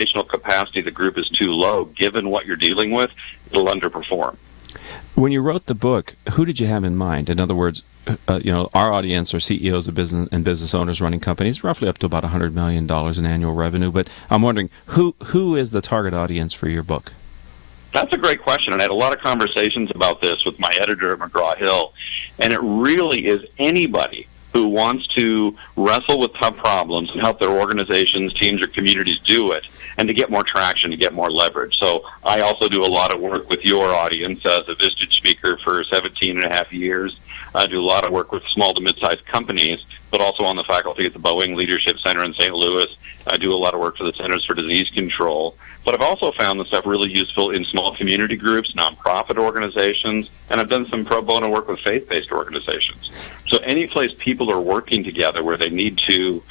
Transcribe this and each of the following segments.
organizational capacity of the group is too low, given what you're dealing with, it'll underperform. When you wrote the book, who did you have in mind? In other words, our audience are CEOs of business owners running companies, roughly up to about $100 million in annual revenue. But I'm wondering, who is the target audience for your book? That's a great question, and I had a lot of conversations about this with my editor at McGraw-Hill, and it really is anybody who wants to wrestle with tough problems and help their organizations, teams, or communities do it, and to get more traction, to get more leverage. So I also do a lot of work with your audience as a Vistage speaker for 17 and a half years. I do a lot of work with small to mid-sized companies, but also on the faculty at the Boeing Leadership Center in St. Louis. I do a lot of work for the Centers for Disease Control. But I've also found this stuff really useful in small community groups, nonprofit organizations, and I've done some pro bono work with faith-based organizations. So any place people are working together where they need to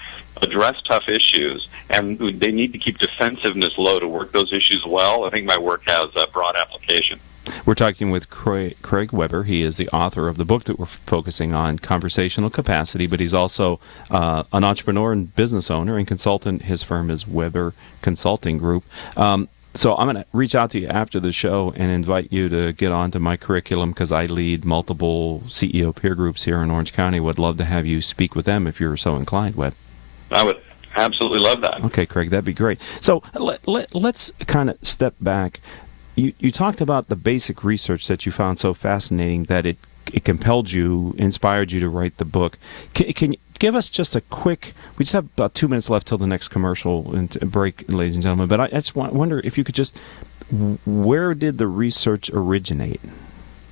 address tough issues and they need to keep defensiveness low to work those issues well, I think my work has a broad application. We're talking with Craig Weber. He is the author of the book that we're focusing on, Conversational Capacity, but he's also an entrepreneur and business owner and consultant. His firm is Weber Consulting Group. So I'm going to reach out to you after the show and invite you to get onto my curriculum because I lead multiple CEO peer groups here in Orange County. Would love to have you speak with them if you're so inclined, Webb. I would absolutely love that. Okay, Craig, that'd be great. So let's kind of step back. You talked about the basic research that you found so fascinating that it compelled you, inspired you to write the book. Can you give us just a quick, we just have about 2 minutes left till the next commercial break, ladies and gentlemen, but I just wonder if you could just, where did the research originate?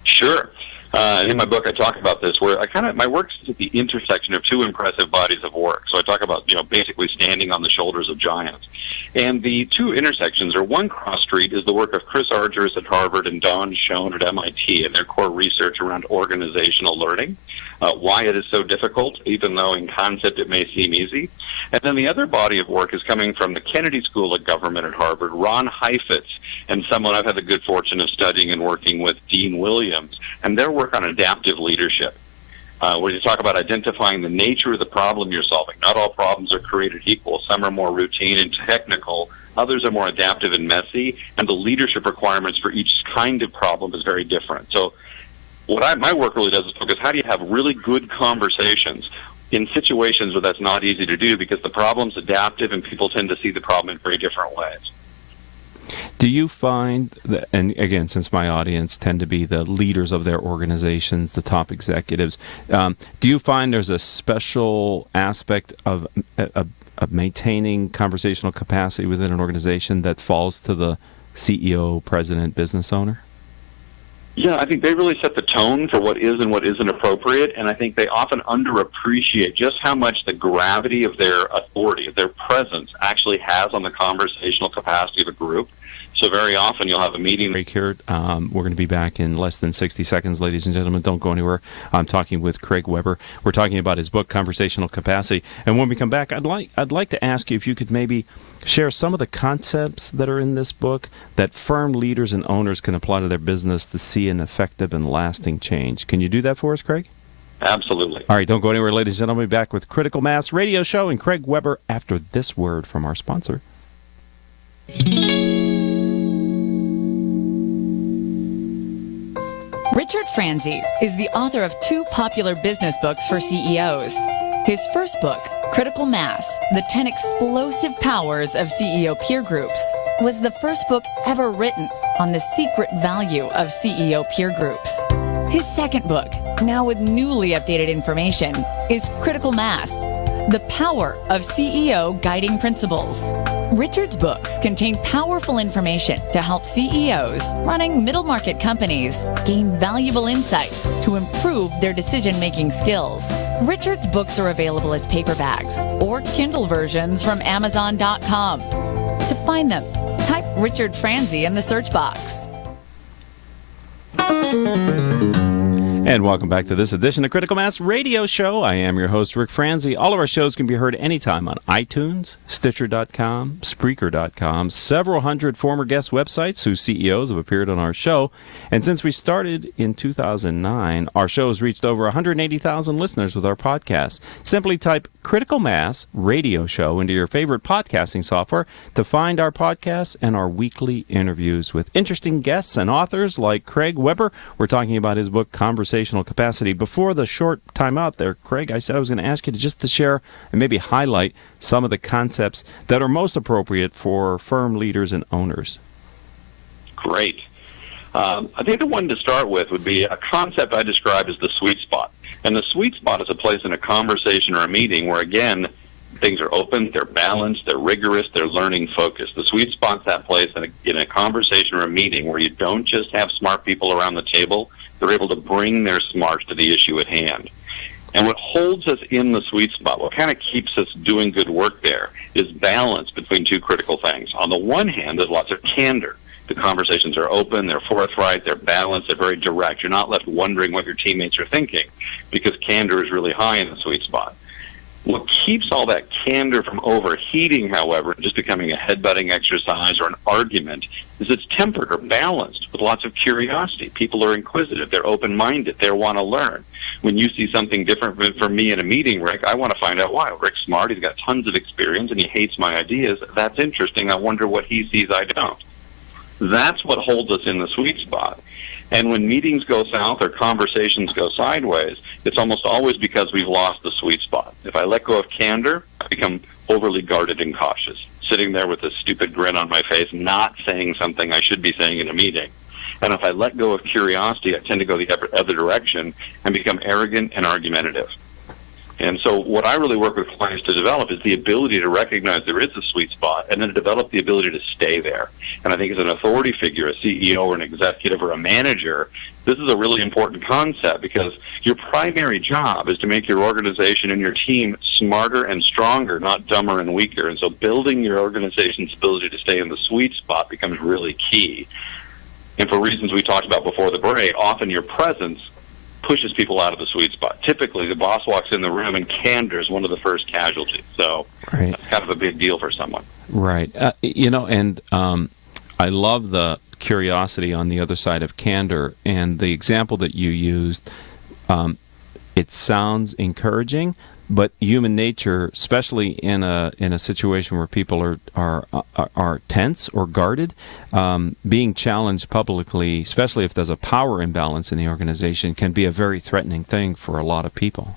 Sure. In my book, I talk about this, where my work is at the intersection of two impressive bodies of work. So I talk about, basically standing on the shoulders of giants. And the two intersections, or one cross street, is the work of Chris Argyris at Harvard and Don Schoen at MIT and their core research around organizational learning, why it is so difficult, even though in concept it may seem easy. And then the other body of work is coming from the Kennedy School of Government at Harvard, Ron Heifetz, and someone I've had the good fortune of studying and working with, Dean Williams, and their work on adaptive leadership, where you talk about identifying the nature of the problem you're solving. Not all problems are created equal. Some are more routine and technical. Others are more adaptive and messy, and the leadership requirements for each kind of problem is very different. So my work really does is focus, how do you have really good conversations in situations where that's not easy to do because the problem's adaptive and people tend to see the problem in very different ways. Do you find that, and again, since my audience tend to be the leaders of their organizations, the top executives, do you find there's a special aspect of maintaining conversational capacity within an organization that falls to the CEO, president, business owner? Yeah, I think they really set the tone for what is and what isn't appropriate, and I think they often underappreciate just how much the gravity of their authority, of their presence, actually has on the conversational capacity of a group. So very often you'll have a meeting. Break here. We're going to be back in less than 60 seconds, ladies and gentlemen. Don't go anywhere. I'm talking with Craig Weber. We're talking about his book, Conversational Capacity. And when we come back, I'd like to ask you if you could maybe share some of the concepts that are in this book that firm leaders and owners can apply to their business to see an effective and lasting change. Can you do that for us, Craig? Absolutely. All right, don't go anywhere, ladies and gentlemen. We'll be back with Critical Mass Radio Show and Craig Weber after this word from our sponsor. Richard Franzi is the author of 2 popular business books for CEOs. His first book, Critical Mass, The 10 Explosive Powers of CEO Peer Groups, was the first book ever written on the secret value of CEO peer groups. His second book, now with newly updated information, is Critical Mass, The Power of CEO Guiding Principles. Richard's books contain powerful information to help CEOs running middle-market companies gain valuable insight to improve their decision-making skills. Richard's books are available as paperbacks or Kindle versions from Amazon.com. To find them, type Richard Franzi in the search box. And welcome back to this edition of Critical Mass Radio Show. I am your host, Rick Franzi. All of our shows can be heard anytime on iTunes, Stitcher.com, Spreaker.com, several hundred former guest websites whose CEOs have appeared on our show. And since we started in 2009, our show has reached over 180,000 listeners with our podcast. Simply type Critical Mass Radio Show into your favorite podcasting software to find our podcasts and our weekly interviews with interesting guests and authors like Craig Weber. We're talking about his book, Conversational Capacity. Before the short time out there, Craig, I said I was going to ask you to share and maybe highlight some of the concepts that are most appropriate for firm leaders and owners. Great. I think the one to start with would be a concept I describe as the sweet spot. And the sweet spot is a place in a conversation or a meeting where, again, things are open, they're balanced, they're rigorous, they're learning focused. The sweet spot's that place in a conversation or a meeting where you don't just have smart people around the table, they're able to bring their smarts to the issue at hand. And what holds us in the sweet spot, what kind of keeps us doing good work there, is balance between two critical things. On the one hand, there's lots of candor. The conversations are open, they're forthright, they're balanced, they're very direct. You're not left wondering what your teammates are thinking because candor is really high in the sweet spot. What keeps all that candor from overheating, however, and just becoming a headbutting exercise or an argument, is it's tempered or balanced with lots of curiosity. People are inquisitive. They're open-minded. They want to learn. When you see something different from me in a meeting, Rick, I want to find out why. Rick's smart. He's got tons of experience, and he hates my ideas. That's interesting. I wonder what he sees I don't. That's what holds us in the sweet spot. And when meetings go south or conversations go sideways, it's almost always because we've lost the sweet spot. If I let go of candor, I become overly guarded and cautious, sitting there with a stupid grin on my face, not saying something I should be saying in a meeting. And if I let go of curiosity, I tend to go the other direction and become arrogant and argumentative. And so what I really work with clients to develop is the ability to recognize there is a sweet spot and then to develop the ability to stay there. And I think as an authority figure, a CEO or an executive or a manager, this is a really important concept because your primary job is to make your organization and your team smarter and stronger, not dumber and weaker. And so building your organization's ability to stay in the sweet spot becomes really key. And for reasons we talked about before the break, often your presence pushes people out of the sweet spot. Typically, the boss walks in the room and candor is one of the first casualties. So Right. That's kind of a big deal for someone. Right. I love the curiosity on the other side of candor. And the example that you used, it sounds encouraging, but human nature, especially in a situation where people are tense or guarded, being challenged publicly, especially if there's a power imbalance in the organization, can be a very threatening thing for a lot of people.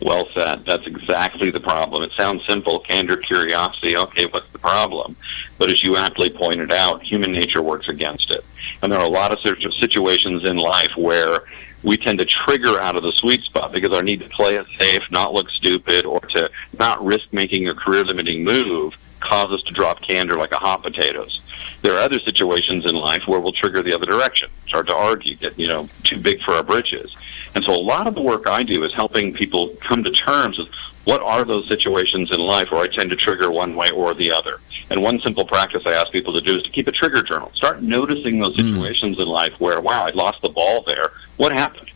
Well said. That's exactly the problem. It sounds simple, candor, curiosity, okay, what's the problem? But as you aptly pointed out, human nature works against it. And there are a lot of situations in life where we tend to trigger out of the sweet spot because our need to play it safe, not look stupid, or to not risk making a career-limiting move cause us to drop candor like a hot potatoes. There are other situations in life where we'll trigger the other direction, start to argue, get too big for our britches. And so a lot of the work I do is helping people come to terms with what are those situations in life where I tend to trigger one way or the other. And one simple practice I ask people to do is to keep a trigger journal. Start noticing those situations in life where, wow, I lost the ball there. What happened?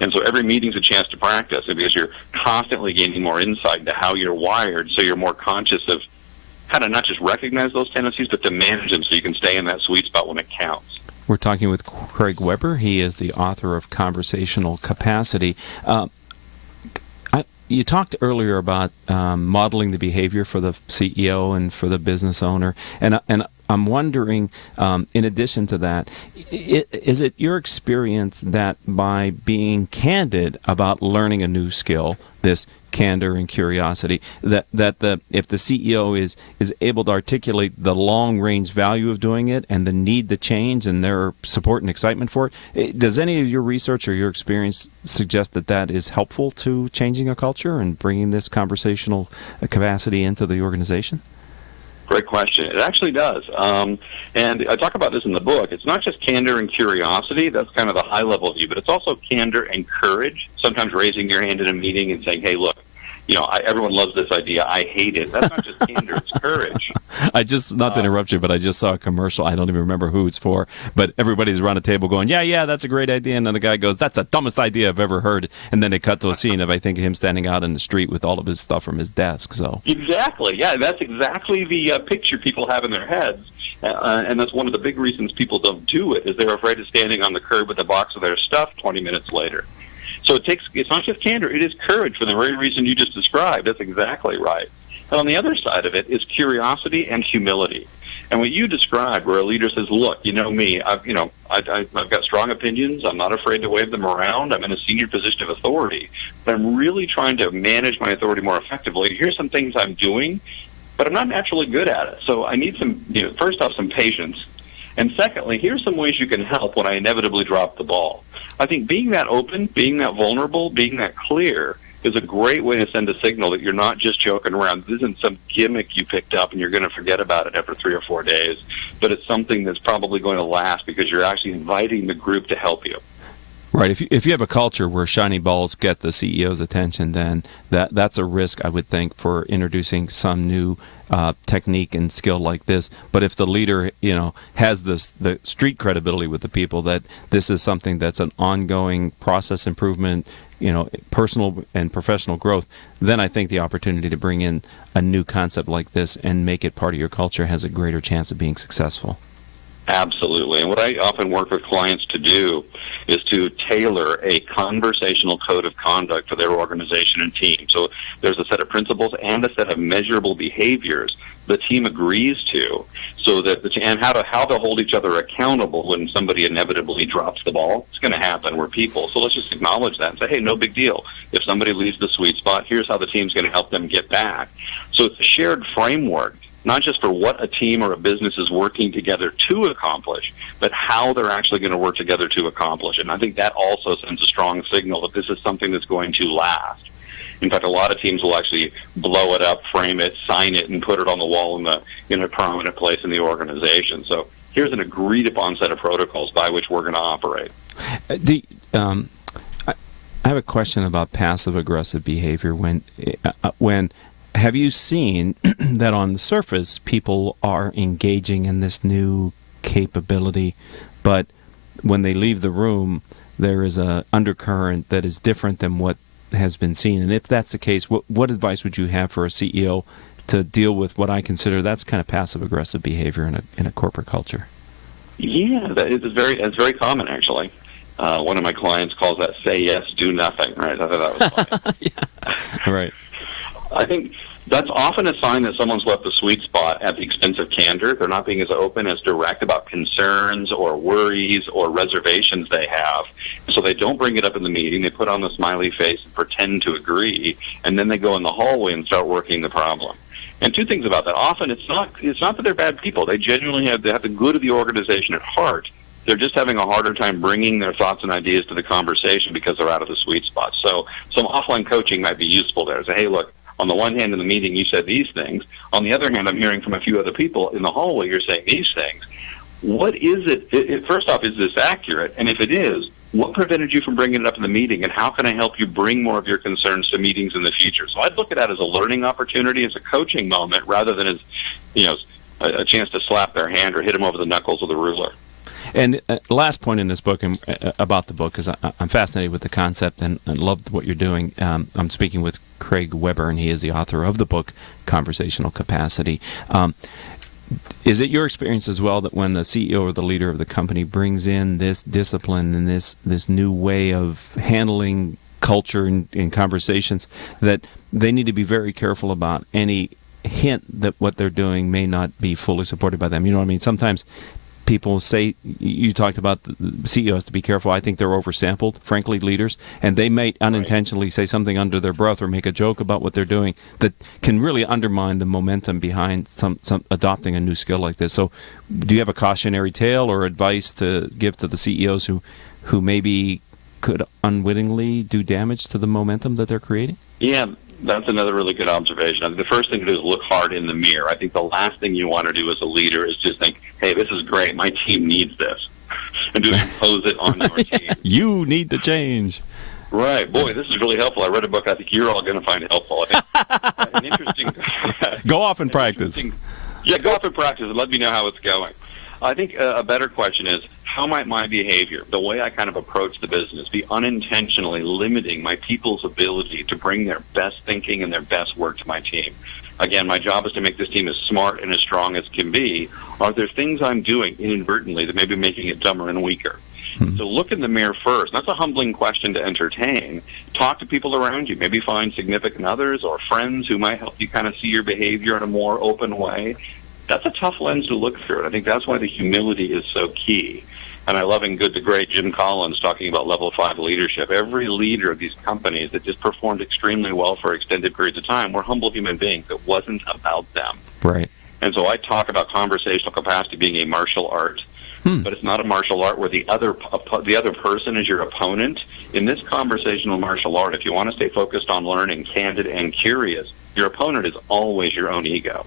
And so every meeting's a chance to practice because you're constantly gaining more insight into how you're wired, so you're more conscious of how to not just recognize those tendencies, but to manage them so you can stay in that sweet spot when it counts. We're talking with Craig Weber. He is the author of Conversational Capacity. You talked earlier about modeling the behavior for the CEO and for the business owner, and I'm wondering, in addition to that, is it your experience that by being candid about learning a new skill, this candor and curiosity, that if the CEO is able to articulate the long-range value of doing it and the need to change and their support and excitement for it, does any of your research or your experience suggest that is helpful to changing a culture and bringing this conversational capacity into the organization? Great question. It actually does. And I talk about this in the book. It's not just candor and curiosity. That's kind of the high-level view. But it's also candor and courage, sometimes raising your hand in a meeting and saying, hey, look, everyone loves this idea. I hate it. That's not just candor; it's courage. Not to interrupt you, but I just saw a commercial. I don't even remember who it's for, but everybody's around a table going, yeah, that's a great idea. And then the guy goes, that's the dumbest idea I've ever heard. And then they cut to a scene of, I think, him standing out in the street with all of his stuff from his desk. So Exactly. Yeah, that's exactly the picture people have in their heads. And that's one of the big reasons people don't do it, is they're afraid of standing on the curb with a box of their stuff 20 minutes later. So it's not just candor, it is courage for the very reason you just described. That's exactly right. And on the other side of it is curiosity and humility. And what you described, where a leader says, look, you know me, I've got strong opinions. I'm not afraid to wave them around. I'm in a senior position of authority. But I'm really trying to manage my authority more effectively. Here's some things I'm doing, but I'm not naturally good at it. So I need first off, some patience. And secondly, here's some ways you can help when I inevitably drop the ball. I think being that open, being that vulnerable, being that clear is a great way to send a signal that you're not just joking around. This isn't some gimmick you picked up and you're going to forget about it after 3 or 4 days, but it's something that's probably going to last because you're actually inviting the group to help you. Right. If you have a culture where shiny balls get the CEO's attention, then that's a risk, I would think, for introducing some new technique and skill like this. But if the leader, has the street credibility with the people that this is something that's an ongoing process improvement, personal and professional growth, then I think the opportunity to bring in a new concept like this and make it part of your culture has a greater chance of being successful. Absolutely. And what I often work with clients to do is to tailor a conversational code of conduct for their organization and team. So there's a set of principles and a set of measurable behaviors the team agrees to, so that and how to hold each other accountable when somebody inevitably drops the ball. It's going to happen. We're people. So let's just acknowledge that and say, hey, no big deal. If somebody leaves the sweet spot, here's how the team's going to help them get back. So it's a shared framework, not just for what a team or a business is working together to accomplish, but how they're actually going to work together to accomplish it. And I think that also sends a strong signal that this is something that's going to last. In fact, a lot of teams will actually blow it up, frame it, sign it, and put it on the wall in a prominent place in the organization. So here's an agreed-upon set of protocols by which we're going to operate. I have a question about passive-aggressive behavior. When have you seen that on the surface people are engaging in this new capability, but when they leave the room, there is an undercurrent that is different than what has been seen? And if that's the case, what advice would you have for a CEO to deal with what I consider that's kind of passive-aggressive behavior in a corporate culture? Yeah, it's very common, actually. One of my clients calls that "say yes, do nothing." Right? I thought that was funny. Yeah. Right. I think that's often a sign that someone's left the sweet spot at the expense of candor. They're not being as open, as direct about concerns or worries or reservations they have. So they don't bring it up in the meeting. They put on the smiley face and pretend to agree, and then they go in the hallway and start working the problem. And two things about that. Often it's not that they're bad people. They genuinely have the good of the organization at heart. They're just having a harder time bringing their thoughts and ideas to the conversation because they're out of the sweet spot. So some offline coaching might be useful there. Say, hey, look, on the one hand, in the meeting, you said these things. On the other hand, I'm hearing from a few other people in the hallway you're saying these things. What is it? First off, is this accurate? And if it is, what prevented you from bringing it up in the meeting? And how can I help you bring more of your concerns to meetings in the future? So I'd look at that as a learning opportunity, as a coaching moment, rather than as a chance to slap their hand or hit them over the knuckles with a ruler. And last point in this book, and about the book, because I'm fascinated with the concept and loved what you're doing. I'm speaking with Craig Weber, and he is the author of the book, Conversational Capacity. Is it your experience as well that when the CEO or the leader of the company brings in this discipline and this new way of handling culture in conversations, that they need to be very careful about any hint that what they're doing may not be fully supported by them? You know what I mean? Sometimes people say, you talked about the CEOs to be careful. I think they're oversampled, frankly, leaders, and they may unintentionally say something under their breath or make a joke about what they're doing that can really undermine the momentum behind some adopting a new skill like this. So do you have a cautionary tale or advice to give to the CEOs who maybe could unwittingly do damage to the momentum that they're creating? Yeah. That's another really good observation. The first thing to do is look hard in the mirror. I think the last thing you want to do as a leader is just think, hey, this is great. My team needs this. And just impose it on your team. You need to change. Right. Boy, this is really helpful. I read a book I think you're all going to find helpful. I think an interesting... Go off and practice. Yeah, go off and practice and let me know how it's going. I think a better question is, how might my behavior, the way I kind of approach the business, be unintentionally limiting my people's ability to bring their best thinking and their best work to my team? Again, my job is to make this team as smart and as strong as can be. Are there things I'm doing inadvertently that may be making it dumber and weaker? So look in the mirror first. That's a humbling question to entertain. Talk to people around you. Maybe find significant others or friends who might help you kind of see your behavior in a more open way. That's a tough lens to look through, and I think that's why the humility is so key. And I love in Good to Great, Jim Collins talking about level 5 leadership. Every leader of these companies that just performed extremely well for extended periods of time were humble human beings. It wasn't about them. Right. And so I talk about conversational capacity being a martial art, but it's not a martial art where the other person is your opponent. In this conversational martial art, if you want to stay focused on learning, candid and curious, your opponent is always your own ego.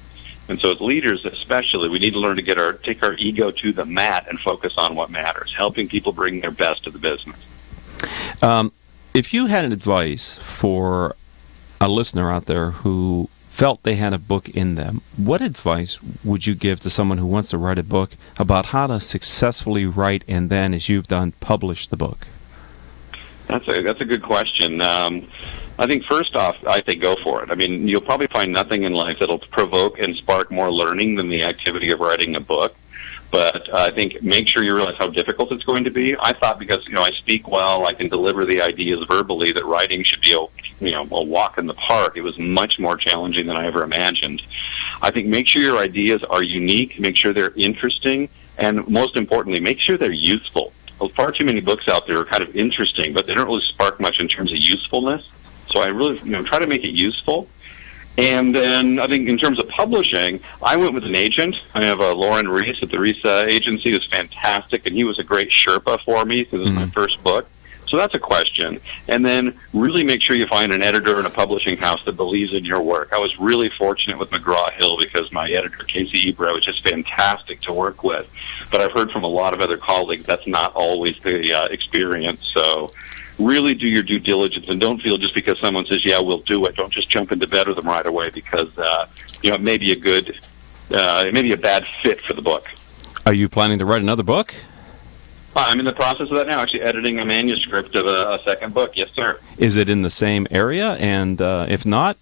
And so as leaders especially, we need to learn to take our ego to the mat and focus on what matters, helping people bring their best to the business. If you had an advice for a listener out there who felt they had a book in them, what advice would you give to someone who wants to write a book about how to successfully write and then, as you've done, publish the book? That's a good question. I think first off, I think go for it. I mean, you'll probably find nothing in life that'll provoke and spark more learning than the activity of writing a book. But I think make sure you realize how difficult it's going to be. I thought because, I speak well, I can deliver the ideas verbally, that writing should be a walk in the park. It was much more challenging than I ever imagined. I think make sure your ideas are unique, make sure they're interesting, and most importantly, make sure they're useful. Far too many books out there are kind of interesting, but they don't really spark much in terms of usefulness. So I really, try to make it useful. And then I think in terms of publishing, I went with an agent. I have Lauren Reese at the Reese Agency, who's fantastic, and he was a great Sherpa for me because it was my first book. So that's a question. And then really make sure you find an editor and a publishing house that believes in your work. I was really fortunate with McGraw-Hill because my editor, Casey Ebro, was just fantastic to work with. But I've heard from a lot of other colleagues that's not always the experience. So really do your due diligence and don't feel just because someone says, yeah, we'll do it. Don't just jump into bed with them right away because, it may be it may be a bad fit for the book. Are you planning to write another book? I'm in the process of that now, actually editing a manuscript of a second book. Yes, sir. Is it in the same area? And if not,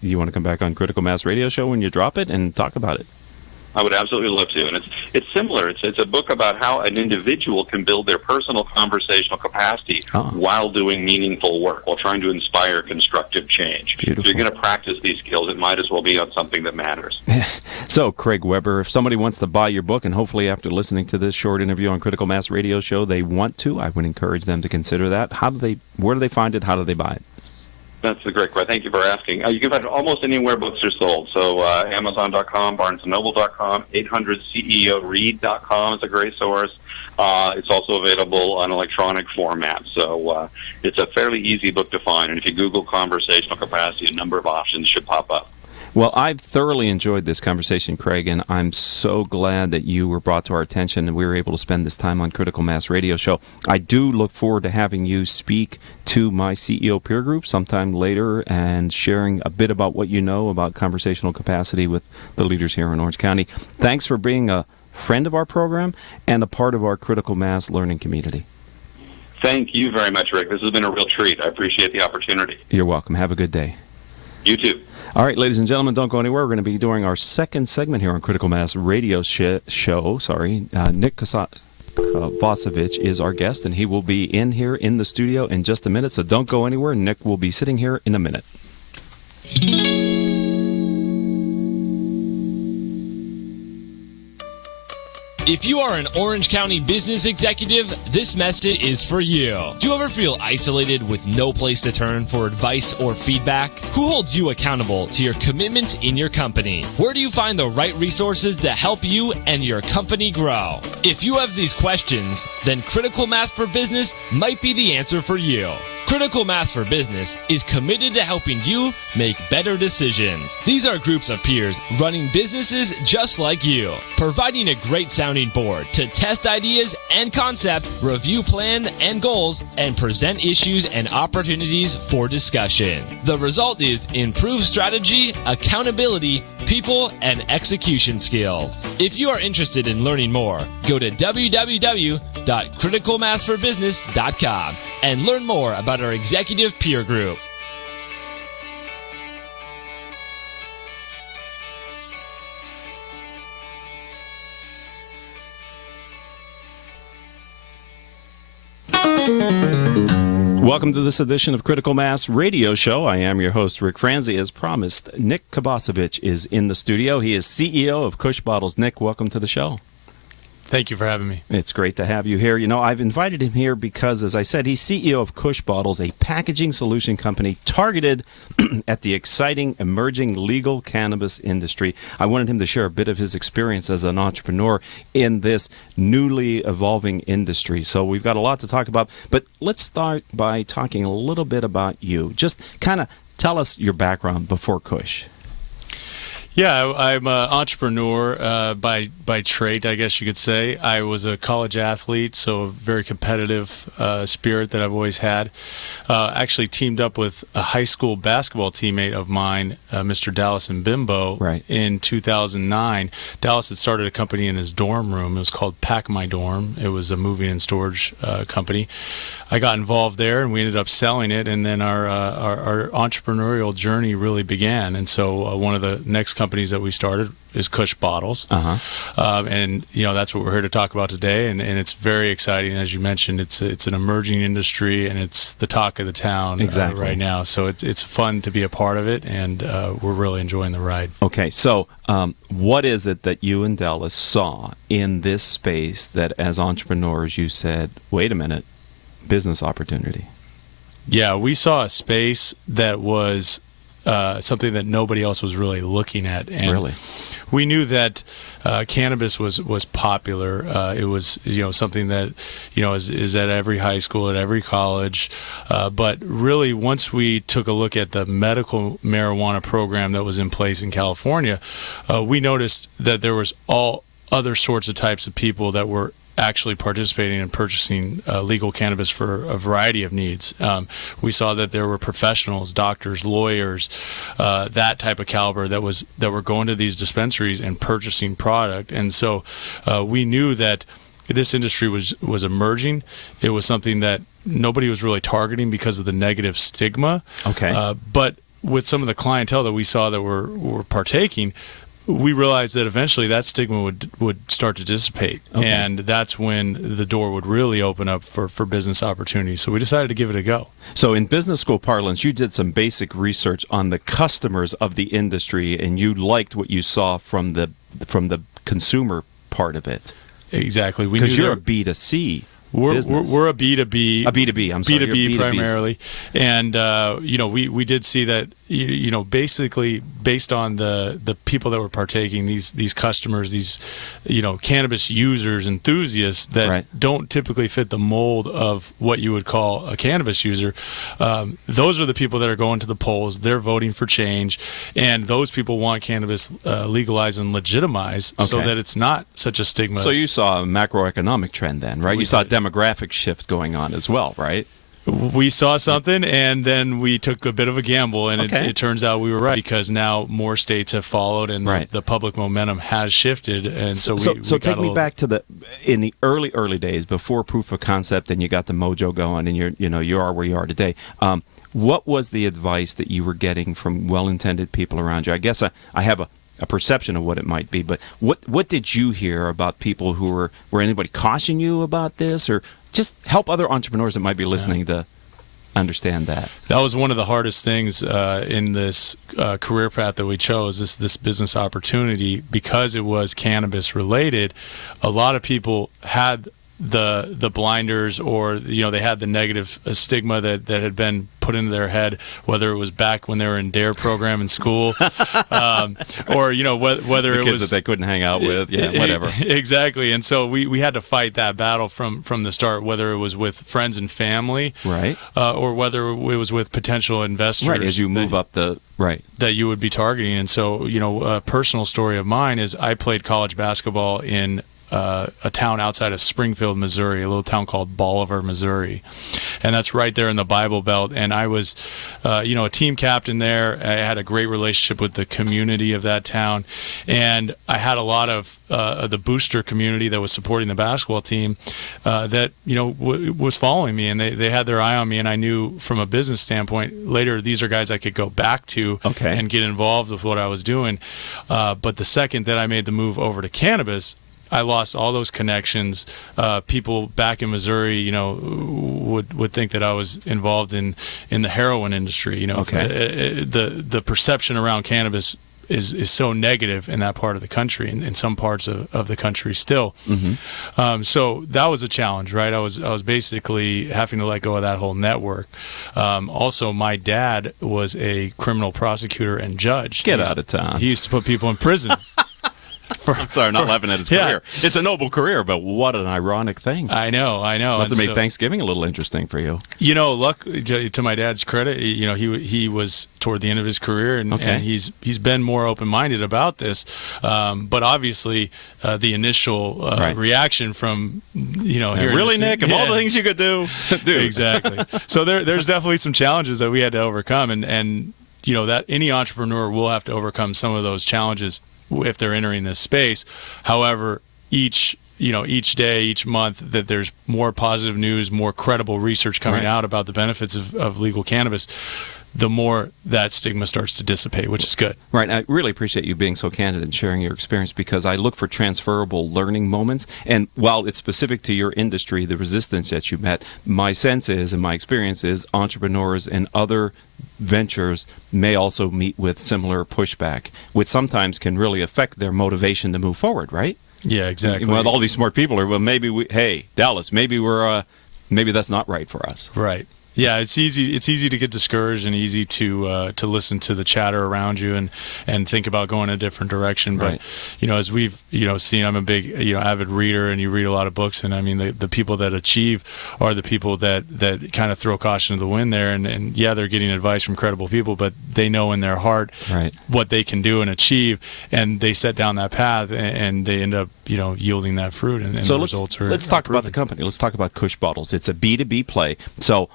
you want to come back on Critical Mass Radio Show when you drop it and talk about it? I would absolutely love to. And it's similar. It's a book about how an individual can build their personal conversational capacity while doing meaningful work, while trying to inspire constructive change. Beautiful. If you're going to practice these skills, it might as well be on something that matters. So, Craig Weber, if somebody wants to buy your book, and hopefully after listening to this short interview on Critical Mass Radio Show, they want to, I would encourage them to consider that. Where do they find it? How do they buy it? That's a great question. Thank you for asking. You can find it almost anywhere books are sold. So Amazon.com, BarnesandNoble.com, 800CEORead.com is a great source. It's also available on electronic format. So it's a fairly easy book to find. And if you Google conversational capacity, a number of options should pop up. Well, I've thoroughly enjoyed this conversation, Craig, and I'm so glad that you were brought to our attention and we were able to spend this time on Critical Mass Radio Show. I do look forward to having you speak to my CEO peer group sometime later and sharing a bit about what you know about conversational capacity with the leaders here in Orange County. Thanks for being a friend of our program and a part of our Critical Mass learning community. Thank you very much, Rick. This has been a real treat. I appreciate the opportunity. You're welcome. Have a good day. You too. All right, ladies and gentlemen, don't go anywhere. We're going to be doing our second segment here on Critical Mass Radio Show. Nick Kovacevich is our guest, and he will be in here in the studio in just a minute, so don't go anywhere. Nick will be sitting here in a minute. If you are an Orange County business executive, this message is for you. Do you ever feel isolated with no place to turn for advice or feedback? Who holds you accountable to your commitments in your company? Where do you find the right resources to help you and your company grow? If you have these questions, then Critical Mass for Business might be the answer for you. Critical Mass for Business is committed to helping you make better decisions. These are groups of peers running businesses just like you, providing a great sounding board to test ideas and concepts, review plans and goals, and present issues and opportunities for discussion. The result is improved strategy, accountability, people, and execution skills. If you are interested in learning more, go to www.criticalmassforbusiness.com and learn more about our executive peer group. Welcome to this edition of Critical Mass Radio Show. I am your host, Rick Franzi. As promised, Nick Kovacevich is in the studio. He is CEO of Kush Bottles. Nick, welcome to the show. Thank you for having me. It's great to have you here. You know, I've invited him here because, as I said, he's CEO of Kush Bottles, a packaging solution company targeted at the exciting, emerging legal cannabis industry. I wanted him to share a bit of his experience as an entrepreneur in this newly evolving industry. So we've got a lot to talk about, but let's start by talking a little bit about you. Just kind of tell us your background before Kush. Yeah, I'm an entrepreneur by trade, I guess you could say. I was a college athlete, so a very competitive spirit that I've always had. Actually teamed up with a high school basketball teammate of mine, Mr. Dallas Bimbo, right, in 2009. Dallas had started a company in his dorm room. It was called Pack My Dorm. It was a moving and storage company. I got involved there, and we ended up selling it, and then our entrepreneurial journey really began. And so one of the next companies that we started is Kush Bottles. And, you know, that's what we're here to talk about today, and it's very exciting. As you mentioned, it's an emerging industry, and it's the talk of the town right now. So it's fun to be a part of it, and we're really enjoying the ride. Okay, so what is it that you and Dallas saw in this space that as entrepreneurs you said, wait a minute, business opportunity? Yeah, we saw a space that was something that nobody else was really looking at. And really? We knew that cannabis was popular. It was, you know, something that, you know, is at every high school, at every college. But really, once we took a look at the medical marijuana program that was in place in California, we noticed that there was all other sorts of types of people that were actually participating in purchasing legal cannabis for a variety of needs. We saw that there were professionals, doctors, lawyers, that type of caliber that were going to these dispensaries and purchasing product. And so we knew that this industry was emerging. It was something that nobody was really targeting because of the negative stigma. Okay. But with some of the clientele that we saw that were partaking, we realized that eventually that stigma would start to dissipate. Okay. And that's when the door would really open up for business opportunities. So we decided to give it a go. So in business school parlance, you did some basic research on the customers of the industry, and you liked what you saw from the consumer part of it. Exactly. Because you're a B2C. We're a B2B. A B2B, I'm sorry. B2B primarily. And, you know, we did see that, you know, basically based on the people that were partaking, these customers, these, you know, cannabis users, enthusiasts that right. don't typically fit the mold of what you would call a cannabis user. Those are the people that are going to the polls. They're voting for change. And those people want cannabis legalized and legitimized so that it's not such a stigma. So you saw a macroeconomic trend then, right? You saw a demographic shift going on as well, right? We saw something, and then we took a bit of a gamble, and it turns out we were right, because now more states have followed, and the public momentum has shifted. And so take me back to in the early days before proof of concept, and you got the mojo going, and you are where you are today. What was the advice that you were getting from well-intended people around you? I guess I have a perception of what it might be, but what did you hear about people who were anybody caution you about this, or just help other entrepreneurs that might be listening to understand that? That was one of the hardest things in this career path that we chose, this business opportunity, because it was cannabis related. A lot of people had the blinders, or they had the negative stigma that had been put into their head, whether it was back when they were in DARE program in school, or whether the it kids was that they couldn't hang out with, whatever. Exactly. And so we had to fight that battle from the start, whether it was with friends and family, right, or whether it was with potential investors, right, as you move up the right that you would be targeting. And so a personal story of mine is I played college basketball in a town outside of Springfield, Missouri, a little town called Bolivar, Missouri. And that's right there in the Bible Belt. And I was, a team captain there. I had a great relationship with the community of that town. And I had a lot of the booster community that was supporting the basketball team that, was following me. And they had their eye on me. And I knew from a business standpoint, later, these are guys I could go back to and get involved with what I was doing. But the second that I made the move over to cannabis, I lost all those connections. People back in Missouri, would think that I was involved in the heroin industry. The perception around cannabis is so negative in that part of the country, and in some parts of the country still. Mm-hmm. So that was a challenge, right? I was basically having to let go of that whole network. Also, my dad was a criminal prosecutor and judge. Get out of town. He used to put people in prison. I'm sorry, I'm not laughing at his career. It's a noble career, but what an ironic thing. I know. Must have made Thanksgiving a little interesting for you. Luckily, to my dad's credit, he was toward the end of his career, and he's been more open-minded about this. But obviously, the initial reaction from really, Nick, of all the things you could do. Exactly. So there's definitely some challenges that we had to overcome, and that any entrepreneur will have to overcome some of those challenges if they're entering this space. However, each day, each month, that there's more positive news, more credible research coming out about the benefits of legal cannabis, the more that stigma starts to dissipate, which is good. Right. I really appreciate you being so candid and sharing your experience, because I look for transferable learning moments. And while it's specific to your industry, the resistance that you met, my sense is, and my experience is, entrepreneurs and other ventures may also meet with similar pushback, which sometimes can really affect their motivation to move forward, right? Yeah, exactly. Well, all these smart people are, hey, Dallas, maybe that's not right for us. Right. Yeah, it's easy to get discouraged, and easy to listen to the chatter around you and think about going a different direction. But as we've seen, I'm a big avid reader, and you read a lot of books, and I mean the people that achieve are the people that kind of throw caution to the wind there, and they're getting advice from credible people, but they know in their heart what they can do and achieve, and they set down that path, and they end up yielding that fruit, and so the results are. Let's talk about the company. Let's talk about Kush Bottles. It's a B2B play. So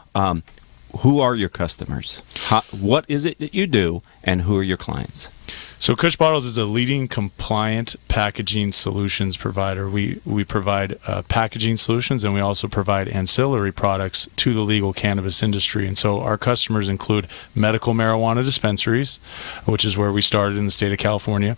who are your customers? What is it that you do, and who are your clients? So Kush Bottles is a leading compliant packaging solutions provider. We provide packaging solutions, and we also provide ancillary products to the legal cannabis industry. And so our customers include medical marijuana dispensaries, which is where we started in the state of California.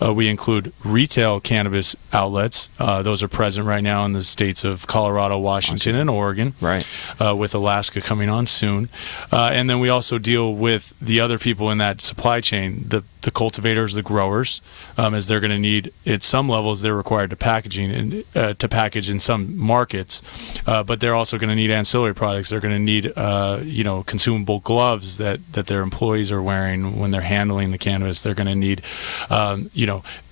We include retail cannabis outlets. Those are present right now in the states of Colorado, Washington, and Oregon, with Alaska coming on soon. And then we also deal with the other people in that supply chain, the cultivators, the growers, as they're going to need, at some levels, they're required to package in some markets, but they're also going to need ancillary products. They're going to need, consumable gloves that their employees are wearing when they're handling the cannabis. They're going to need,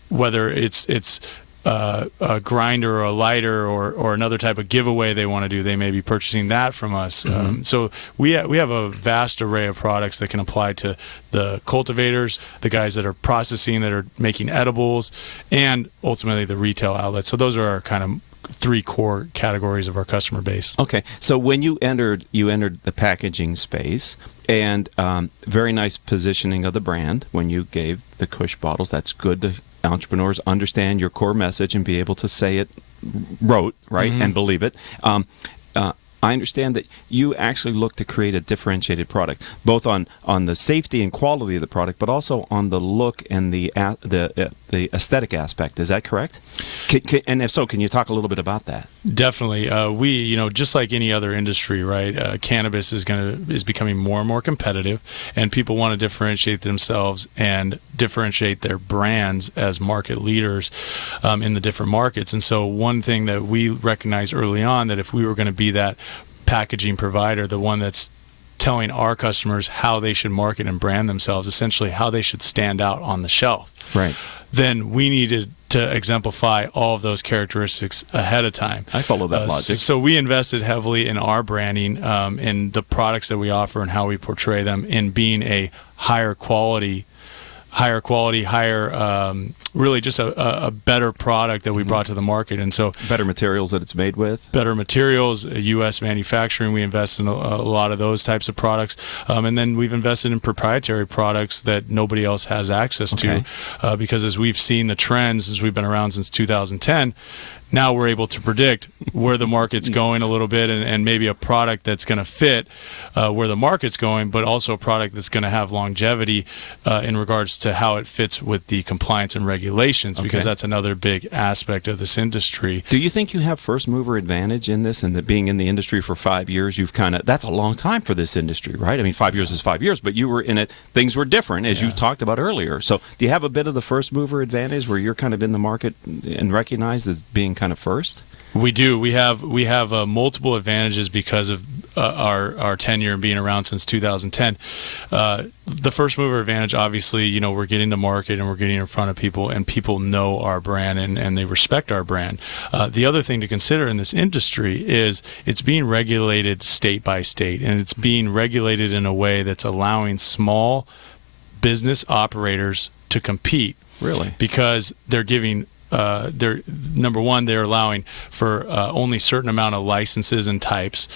whether it's a grinder or a lighter or another type of giveaway they want to do, they may be purchasing that from us. Mm-hmm. So we have a vast array of products that can apply to the cultivators, the guys that are processing, that are making edibles, and ultimately the retail outlets. So those are our kind of three core categories of our customer base. Okay, so when you entered the packaging space, and very nice positioning of the brand when you gave the Kush Bottles. That's good to entrepreneurs understand your core message and be able to say it rote, right, and believe it. I understand that you actually look to create a differentiated product, both on the safety and quality of the product, but also on the look and the aesthetic aspect. Is that correct? And if so, can you talk a little bit about that? Definitely. We, just like any other industry, right? Cannabis is becoming more and more competitive, and people want to differentiate themselves and differentiate their brands as market leaders in the different markets. And so one thing that we recognized early on, that if we were going to be that packaging provider, the one that's telling our customers how they should market and brand themselves, essentially how they should stand out on the shelf, right, then we needed to exemplify all of those characteristics ahead of time. I follow that logic. So we invested heavily in our branding, in the products that we offer and how we portray them, in being a higher quality, really just a better product that we brought to the market. And so better materials that it's made with. Better materials, U.S. manufacturing. We invest in a lot of those types of products. And then we've invested in proprietary products that nobody else has access to, because as we've seen the trends, as we've been around since 2010, now we're able to predict where the market's going a little bit, and maybe a product that's going to fit where the market's going, but also a product that's going to have longevity in regards to how it fits with the compliance and regulations, because that's another big aspect of this industry. Do you think you have first mover advantage in this, and that being in the industry for 5 years, that's a long time for this industry, right? I mean, 5 years is 5 years, but you were in it, things were different, as you talked about earlier. So do you have a bit of the first mover advantage where you're kind of in the market and recognized as being kind of first? We do. We have multiple advantages because of our tenure and being around since 2010. The first mover advantage, obviously, we're getting to market and we're getting in front of people, and people know our brand and they respect our brand. The other thing to consider in this industry is it's being regulated state by state, and it's being regulated in a way that's allowing small business operators to compete. Really? Because they're giving they're allowing for only a certain amount of licenses and types.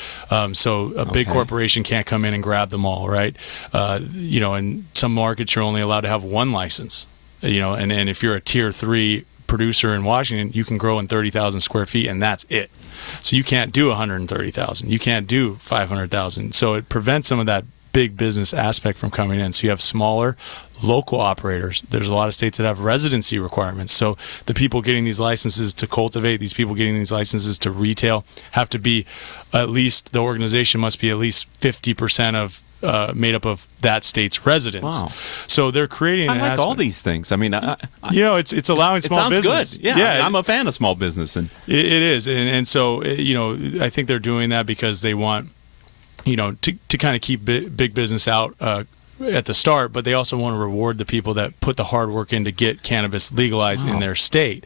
So a big corporation can't come in and grab them all, right? In some markets, you're only allowed to have one license. And if you're a tier 3 producer in Washington, you can grow in 30,000 square feet, and that's it. So you can't do 130,000. You can't do 500,000. So it prevents some of that big business aspect from coming in. So you have smaller local operators. There's a lot of states that have residency requirements. So the people getting these licenses to cultivate, these people getting these licenses to retail, have to be at least, the organization must be at least 50% of made up of that state's residents. Wow. So they're creating I like all these things. I mean, it's allowing small business. It sounds good. Yeah, I'm a fan of small business. And it is. And so, I think they're doing that because they want, to kind of keep big business out at the start, but they also want to reward the people that put the hard work in to get cannabis legalized in their state.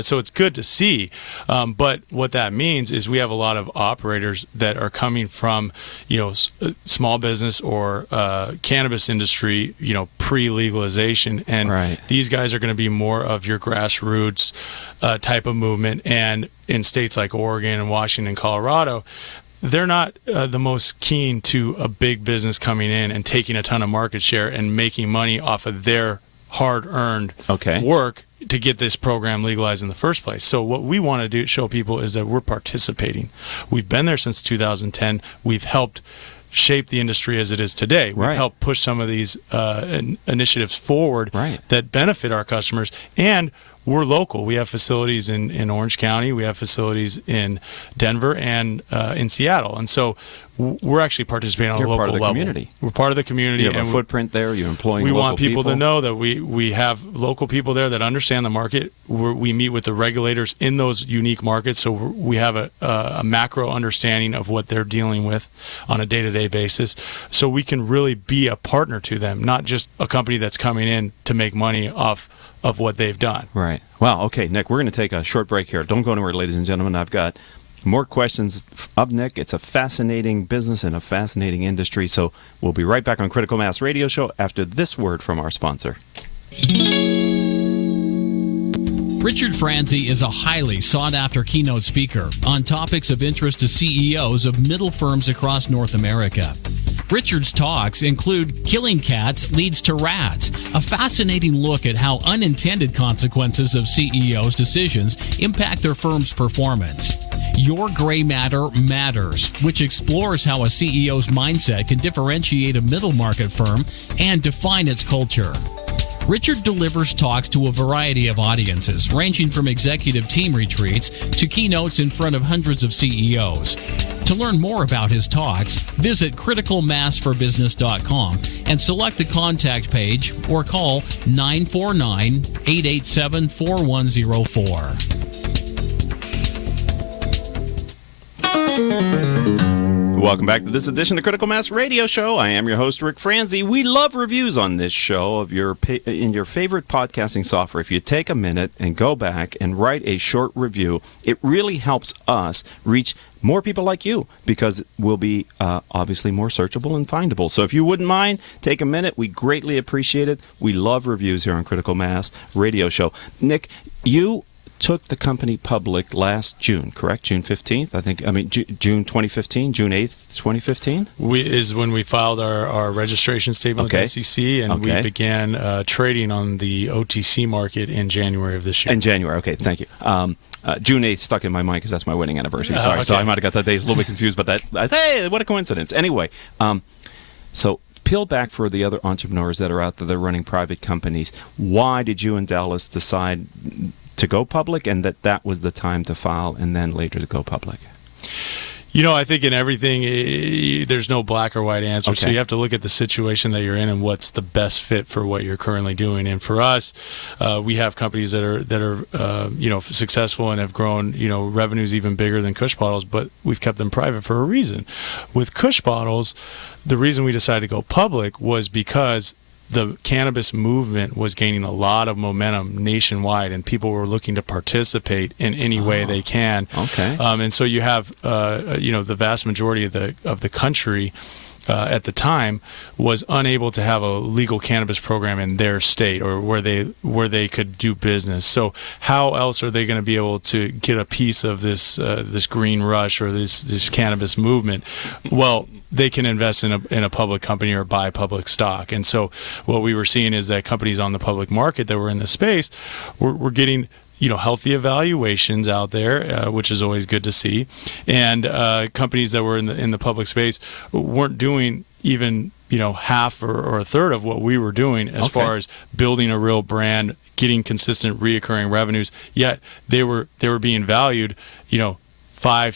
So it's good to see. But what that means is we have a lot of operators that are coming from, small business or cannabis industry, pre-legalization. And these guys are going to be more of your grassroots type of movement. And in states like Oregon and Washington, Colorado, they're not the most keen to a big business coming in and taking a ton of market share and making money off of their hard-earned work to get this program legalized in the first place. So what we want to show people is that we're participating. We've been there since 2010. We've helped shape the industry as it is today. We've helped push some of these initiatives forward that benefit our customers, and we're local. We have facilities in Orange County. We have facilities in Denver and in Seattle. And so we're actually participating on a local level. Community. We're part of the community. You have a footprint there. You're employing local people. We want people to know that we have local people there that understand the market. We meet with the regulators in those unique markets, so we have a macro understanding of what they're dealing with on a day-to-day basis, so we can really be a partner to them, not just a company that's coming in to make money off of what they've done. Right. Well, okay, Nick, we're going to take a short break here. Don't go anywhere, ladies and gentlemen. I've got more questions of Nick. It's a fascinating business and a fascinating industry. So we'll be right back on Critical Mass Radio Show after this word from our sponsor. Richard Franzi is a highly sought-after keynote speaker on topics of interest to CEOs of middle firms across North America. Richard's talks include Killing Cats Leads to Rats, a fascinating look at how unintended consequences of CEOs' decisions impact their firm's performance. Your Gray Matter Matters, which explores how a CEO's mindset can differentiate a middle market firm and define its culture. Richard delivers talks to a variety of audiences, ranging from executive team retreats to keynotes in front of hundreds of CEOs. To learn more about his talks, visit criticalmassforbusiness.com and select the contact page or call 949-887-4104. Welcome back to this edition of Critical Mass Radio Show. I am your host, Rick Franzi. We love reviews on this show in your favorite podcasting software. If you take a minute and go back and write a short review, it really helps us reach more people like you, because we'll be obviously more searchable and findable. So if you wouldn't mind, take a minute. We greatly appreciate it. We love reviews here on Critical Mass Radio Show. Nick, you took the company public last June, correct? June 15th, June 2015, June 8th, 2015? Is when we filed our registration statement with the SEC, and we began trading on the OTC market in January of this year. In January, okay, thank you. June 8th stuck in my mind because that's my wedding anniversary. Sorry, so I might have got that days a little bit confused, but hey, what a coincidence. Anyway, so peel back for the other entrepreneurs that are out there that are running private companies. Why did you and Dallas decide to go public, and that was the time to file and then later to go public? I think in everything, there's no black or white answer. So you have to look at the situation that you're in and what's the best fit for what you're currently doing. And for us, we have companies that are successful and have grown, revenues even bigger than Kush Bottles, but we've kept them private for a reason. With Kush Bottles, the reason we decided to go public was because the cannabis movement was gaining a lot of momentum nationwide, and people were looking to participate in any way they can. And so you have, the vast majority of the country at the time was unable to have a legal cannabis program in their state or where they could do business. So how else are they going to be able to get a piece of this green rush or this cannabis movement? Well, they can invest in a public company or buy public stock. And so what we were seeing is that companies on the public market that were in the space were getting healthy evaluations out there, which is always good to see. And companies that were in the public space weren't doing even half or a third of what we were doing as far as building a real brand, getting consistent reoccurring revenues. Yet they were being valued 5,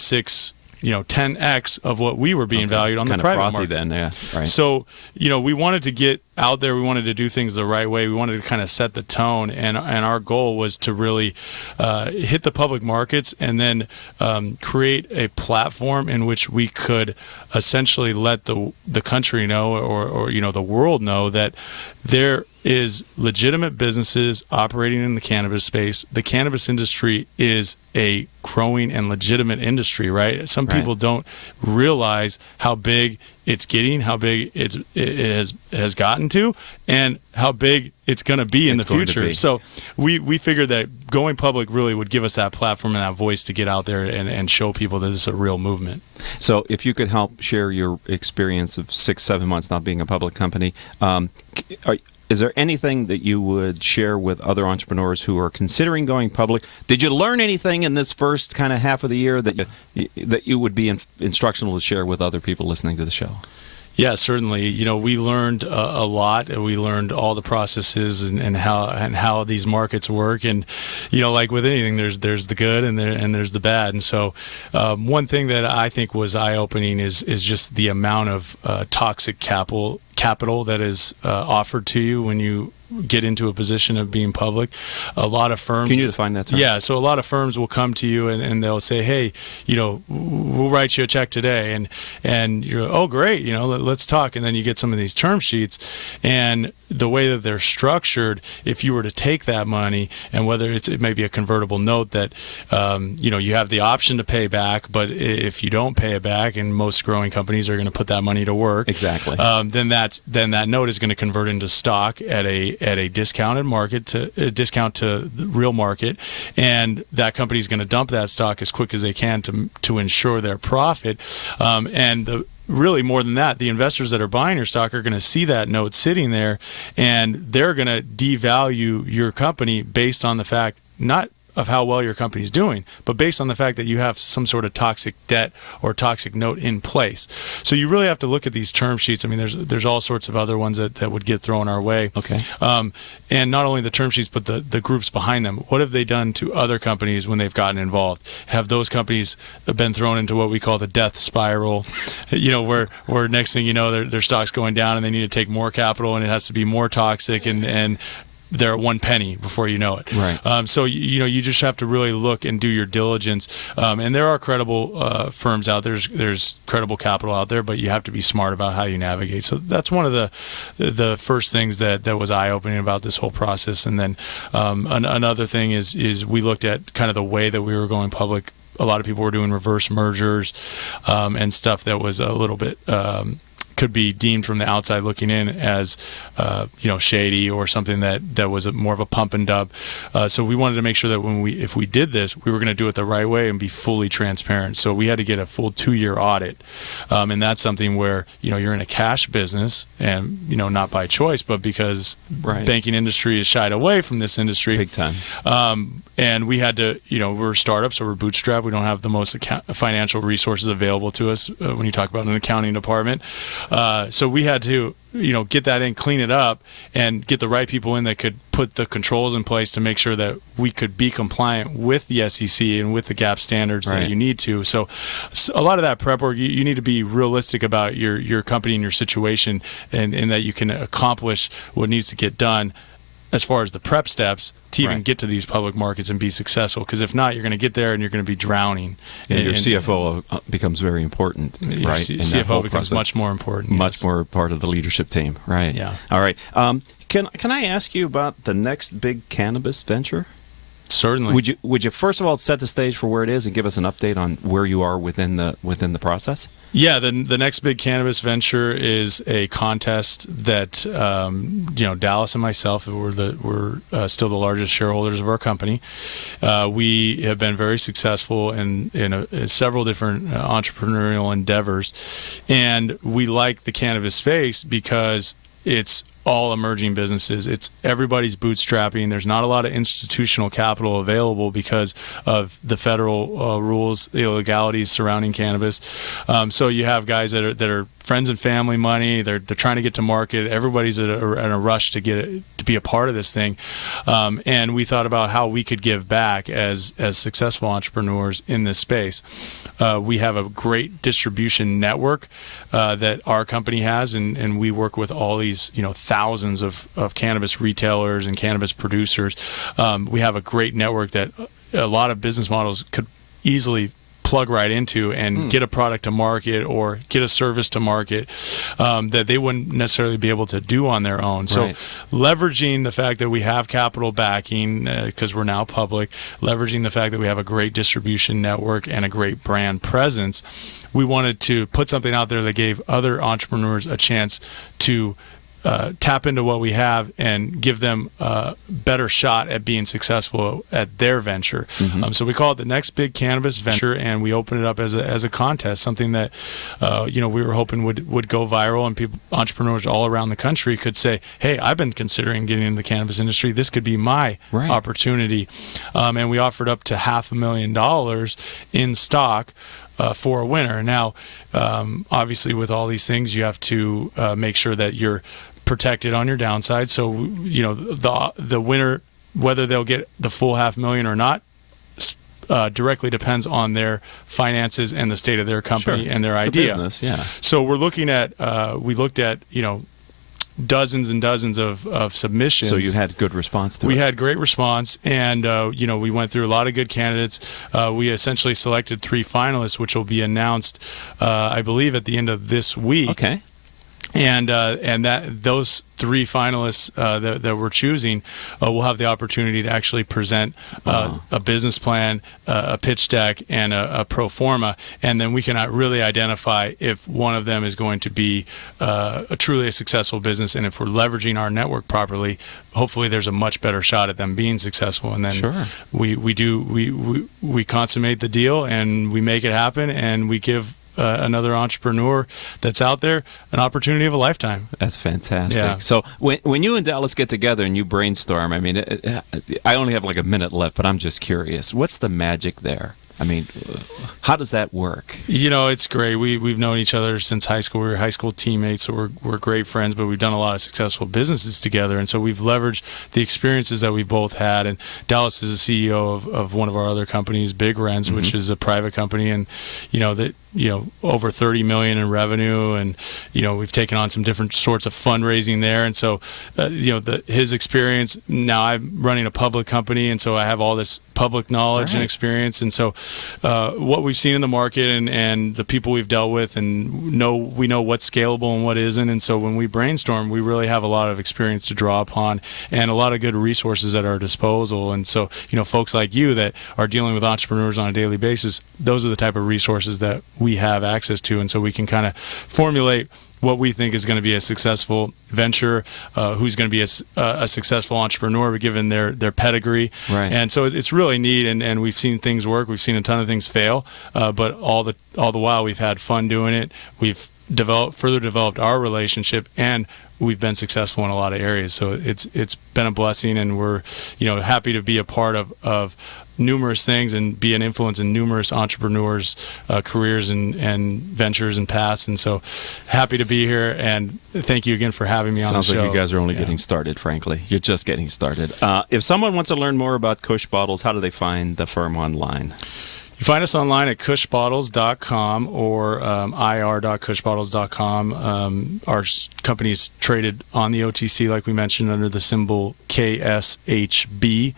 6, 10x of what we were being valued on the private market. Then, yeah, right. So, we wanted to get out there. We wanted to do things the right way. We wanted to kind of set the tone, and our goal was to really hit the public markets and then create a platform in which we could essentially let the country know or the world know that there is legitimate businesses operating in the cannabis space. The cannabis industry is a growing and legitimate industry, right? Some people don't realize how big it's getting, how big it has gotten to, and how big it's going to be in the future. So we figured that going public really would give us that platform and that voice to get out there and show people that this is a real movement. So if you could help share your experience of 6-7 months not being a public company, is there anything that you would share with other entrepreneurs who are considering going public? Did you learn anything in this first kind of half of the year that you would be instructional to share with other people listening to the show? Yeah, certainly. We learned a lot. We learned all the processes and how these markets work. And like with anything, there's the good and there's the bad. And so one thing that I think was eye-opening is just the amount of toxic capital that is offered to you when you get into a position of being public. A lot of firms... Can you define that term? Yeah, so a lot of firms will come to you and they'll say, hey, we'll write you a check today. And you're, oh, great, let's talk. And then you get some of these term sheets. And the way that they're structured, if you were to take that money, and whether it may be a convertible note that, you have the option to pay back, but if you don't pay it back, and most growing companies are going to put that money to work. Exactly. Then that note is going to convert into stock at a discounted discount to the real market, and that company is going to dump that stock as quick as they can to ensure their profit. Really more than that, the investors that are buying your stock are going to see that note sitting there, and they're going to devalue your company based on the fact, not of how well your company's doing, but based on the fact that you have some sort of toxic debt or toxic note in place. So you really have to look at these term sheets. I mean, there's all sorts of other ones that would get thrown our way. Okay. And not only the term sheets, but the groups behind them. What have they done to other companies when they've gotten involved? Have those companies been thrown into what we call the death spiral? Where next thing you know, their stock's going down and they need to take more capital and it has to be more toxic and they're at 1 penny before you know it. Right. So you just have to really look and do your diligence. And there are credible firms out there. There's credible capital out there, but you have to be smart about how you navigate. So that's one of the first things that was eye-opening about this whole process. And then another thing is we looked at kind of the way that we were going public. A lot of people were doing reverse mergers and stuff that was a little bit could be deemed from the outside looking in as shady or something that was more of a pump and dump. So we wanted to make sure that if we did this, we were going to do it the right way and be fully transparent. So we had to get a full 2-year audit, and that's something where you're in a cash business and not by choice, but because banking industry is shied away from this industry big time. And we had to, we're startups, so we're bootstrapped. We don't have the most financial resources available to us when you talk about an accounting department. So we had to, get that in, clean it up, and get the right people in that could put the controls in place to make sure that we could be compliant with the SEC and with the GAAP standards that you need to. So a lot of that prep work, you need to be realistic about your company and your situation, and that you can accomplish what needs to get done as far as the prep steps to even get to these public markets and be successful. Because if not, you're going to get there and you're going to be drowning. And your CFO becomes very important, right? CFO becomes much more important. Much more part of the leadership team, right? Yeah. All right. Can I ask you about the next big cannabis venture? Certainly. Would you first of all set the stage for where it is and give us an update on where you are within the process? Yeah, the next big cannabis venture is a contest that Dallas and myself we're still the largest shareholders of our company. We have been very successful in several different entrepreneurial endeavors, and we like the cannabis space because it's all emerging businesses. It's everybody's bootstrapping. There's not a lot of institutional capital available because of the federal rules, the illegalities surrounding cannabis. So you have guys that are friends and family money. They're trying to get to market. Everybody's in a rush to get it, to be a part of this thing. And we thought about how we could give back as successful entrepreneurs in this space. We have a great distribution network that our company has, and we work with all these thousands of cannabis retailers and cannabis producers. We have a great network that a lot of business models could easily plug right into and get a product to market or get a service to market that they wouldn't necessarily be able to do on their own. So leveraging the fact that we have capital backing because we're now public, leveraging the fact that we have a great distribution network and a great brand presence, we wanted to put something out there that gave other entrepreneurs a chance to tap into what we have and give them a better shot at being successful at their venture. So we call it the next big cannabis venture, and we open it up as a contest, something that we were hoping would go viral, and entrepreneurs all around the country could say, hey, I've been considering getting into the cannabis industry. This could be my opportunity. And we offered up to $500,000 in stock for a winner. Now, obviously, with all these things, you have to make sure that you're protected on your downside. So, the winner, whether they'll get the full $500,000 or not, directly depends on their finances and the state of their company and their idea. It's a business, yeah. So we're looking at, we looked at, dozens and dozens of submissions. So you had good response to it. We had great response, and we went through a lot of good candidates. We essentially selected 3 finalists, which will be announced, I believe, at the end of this week. Okay. And those 3 finalists that we're choosing will have the opportunity to actually present a business plan, a pitch deck, and a pro forma, and then we can really identify if one of them is going to be truly a successful business, and if we're leveraging our network properly, hopefully there's a much better shot at them being successful. And then we consummate the deal, and we make it happen, and we give another entrepreneur that's out there, an opportunity of a lifetime. That's fantastic. Yeah. So when you and Dallas get together and you brainstorm, I mean, I only have like a minute left, but I'm just curious. What's the magic there? I mean, how does that work? It's great. We've known each other since high school. We were high school teammates, so we're great friends, but we've done a lot of successful businesses together. And so we've leveraged the experiences that we've both had. And Dallas is the CEO of one of our other companies, Big Rents, which is a private company. And, over 30 million in revenue. And, we've taken on some different sorts of fundraising there. And so, his experience, now I'm running a public company. And so I have all this public knowledge and experience. And so what we've seen in the market and the people we've dealt with, and we know what's scalable and what isn't. And so when we brainstorm, we really have a lot of experience to draw upon and a lot of good resources at our disposal. And so, folks like you that are dealing with entrepreneurs on a daily basis, those are the type of resources that we have access to. And so we can kind of formulate what we think is going to be a successful venture, who's going to be a successful entrepreneur given their pedigree. Right. And so it's really neat, and we've seen things work. We've seen a ton of things fail, but all the while we've had fun doing it. We've further developed our relationship, and we've been successful in a lot of areas. So it's been a blessing, and we're happy to be a part of numerous things and be an influence in numerous entrepreneurs' careers and ventures and paths. And so happy to be here, and thank you again for having me on the show. Sounds like you guys are only getting started, frankly. You're just getting started. If someone wants to learn more about Kush Bottles, how do they find the firm online? You find us online at cushbottles.com or ir.cushbottles.com. Our company is traded on the OTC, like we mentioned, under the symbol KSHB.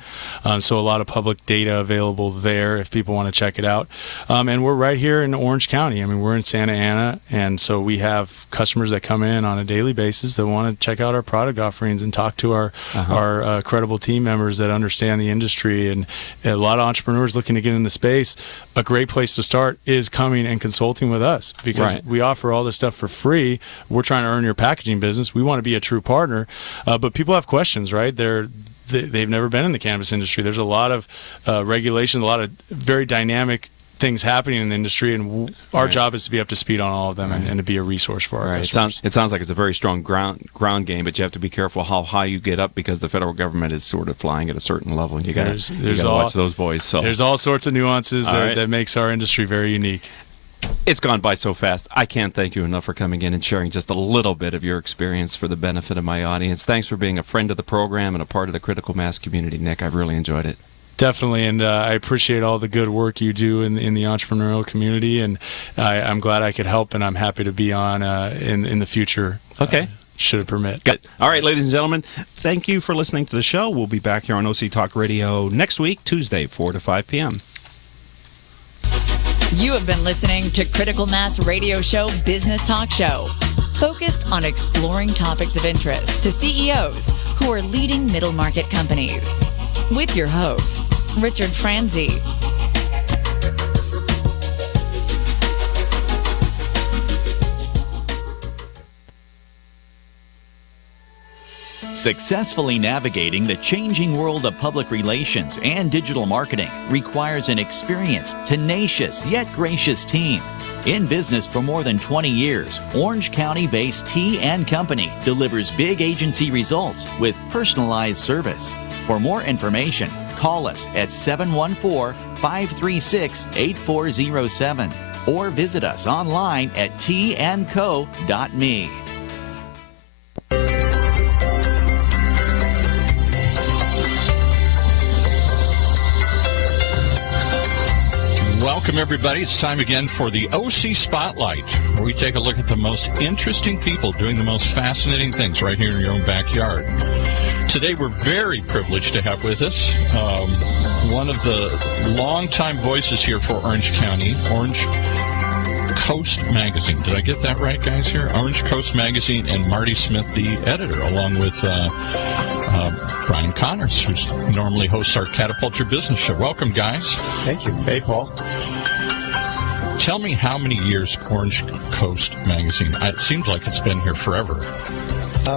So a lot of public data available there if people want to check it out. And we're right here in Orange County. I mean, we're in Santa Ana, and so we have customers that come in on a daily basis that want to check out our product offerings and talk to our credible team members that understand the industry. And a lot of entrepreneurs looking to get in the space. A great place to start is coming and consulting with us, because we offer all this stuff for free. We're trying to earn your packaging business. We want to be a true partner, but people have questions, right? They've never been in the cannabis industry. There's a lot of regulation, a lot of very dynamic things happening in the industry, and our job is to be up to speed on all of them and to be a resource for our customers. It sounds like it's a very strong ground game, but you have to be careful how high you get up, because the federal government is sort of flying at a certain level, and you got to watch those boys. So there's all sorts of nuances that makes our industry very unique. It's gone by so fast. I can't thank you enough for coming in and sharing just a little bit of your experience for the benefit of my audience. Thanks for being a friend of the program and a part of the critical mass community, Nick. I've really enjoyed it. Definitely, and I appreciate all the good work you do in the entrepreneurial community, and I'm glad I could help, and I'm happy to be on in the future. Okay. Should it permit. Good. All right, ladies and gentlemen, thank you for listening to the show. We'll be back here on OC Talk Radio next week, Tuesday, 4 to 5 p.m. You have been listening to Critical Mass Radio Show Business Talk Show, focused on exploring topics of interest to CEOs who are leading middle market companies. With your host, Richard Franzi. Successfully navigating the changing world of public relations and digital marketing requires an experienced, tenacious, yet gracious team. In business for more than 20 years, Orange County-based T & Company delivers big agency results with personalized service. For more information, call us at 714-536-8407 or visit us online at tandco.me. Welcome, everybody. It's time again for the OC Spotlight, where we take a look at the most interesting people doing the most fascinating things right here in your own backyard. Today, we're very privileged to have with us one of the longtime voices here for Orange County, Orange Coast Magazine. Did I get that right, guys, here? Orange Coast Magazine, and Marty Smith, the editor, along with Brian Connors, who normally hosts our Catapult Your Business show. Welcome, guys. Thank you. Hey, Paul. Tell me how many years Orange Coast Magazine? It seems like it's been here forever.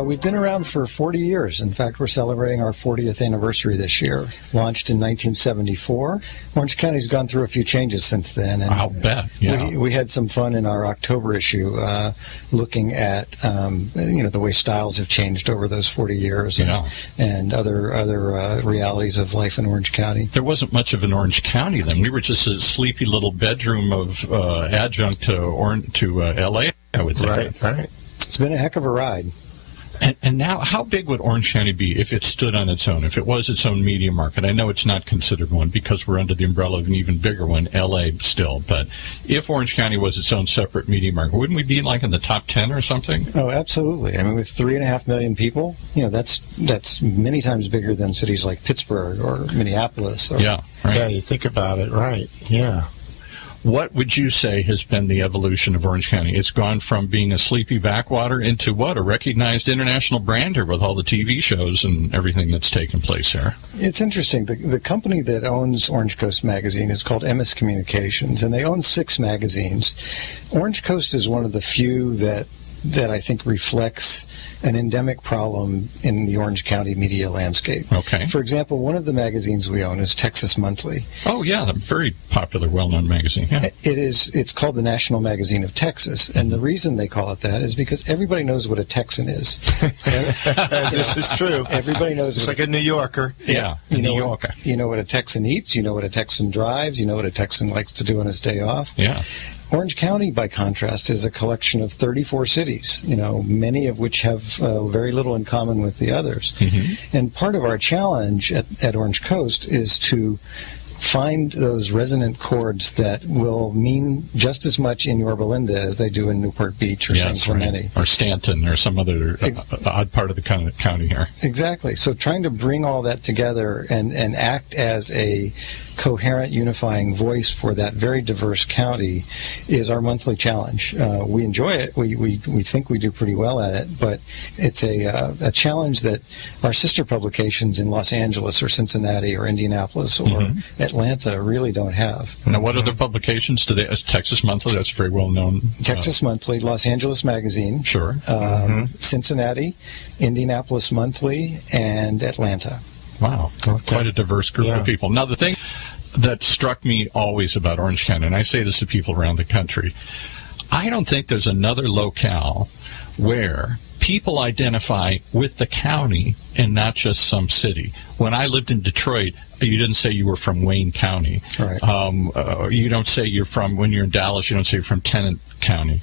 We've been around for 40 years. In fact, we're celebrating our 40th anniversary this year. Launched in 1974. Orange County's gone through a few changes since then. And I'll bet. Yeah. We had some fun in our October issue looking at the way styles have changed over those 40 years and other realities of life in Orange County. There wasn't much of an Orange County then. We were just a sleepy little bedroom of adjunct to L.A., I would think. Right. It's been a heck of a ride. And now, how big would Orange County be if it stood on its own, if it was its own media market? I know it's not considered one because we're under the umbrella of an even bigger one, L.A. still. But if Orange County was its own separate media market, wouldn't we be like in the top 10 or something? Oh, absolutely. I mean, with 3.5 million people, that's many times bigger than cities like Pittsburgh or Minneapolis. Yeah, right. Yeah, you think about it, right? Yeah. What would you say has been the evolution of Orange County? It's gone from being a sleepy backwater into what? A recognized international brand here with all the TV shows and everything that's taken place here. It's interesting. The company that owns Orange Coast Magazine is called MS Communications, and they own 6 magazines. Orange Coast is one of the few that I think reflects an endemic problem in the Orange County media landscape. Okay. For example, one of the magazines we own is Texas Monthly. Oh, yeah, a very popular, well-known magazine. Yeah. It's called the National Magazine of Texas, and the reason they call it that is because everybody knows what a Texan is. This is true. Everybody knows. It's like a New Yorker. Yeah, you know what a Texan eats. You know what a Texan drives. You know what a Texan likes to do on his day off. Yeah. Orange County, by contrast, is a collection of 34 cities, many of which have very little in common with the others. Mm-hmm. And part of our challenge at Orange Coast is to find those resonant chords that will mean just as much in Yorba Linda as they do in Newport Beach or San Clemente. Or Stanton or some other odd part of the county here. Exactly. So trying to bring all that together and act as a coherent, unifying voice for that very diverse county is our monthly challenge. We enjoy it. We think we do pretty well at it, but it's a challenge that our sister publications in Los Angeles or Cincinnati or Indianapolis or Atlanta really don't have. Now, what other publications do they? Texas Monthly, that's very well known. Texas Monthly, Los Angeles Magazine. Sure. Cincinnati, Indianapolis Monthly, and Atlanta. Wow. Okay. Quite a diverse group of people. Now, the thing that struck me always about Orange County, and I say this to people around the country, I don't think there's another locale where people identify with the county and not just some city. When I lived in Detroit, you didn't say you were from Wayne County. Right. You don't say you're from, when you're in Dallas, you don't say you're from Tennant County.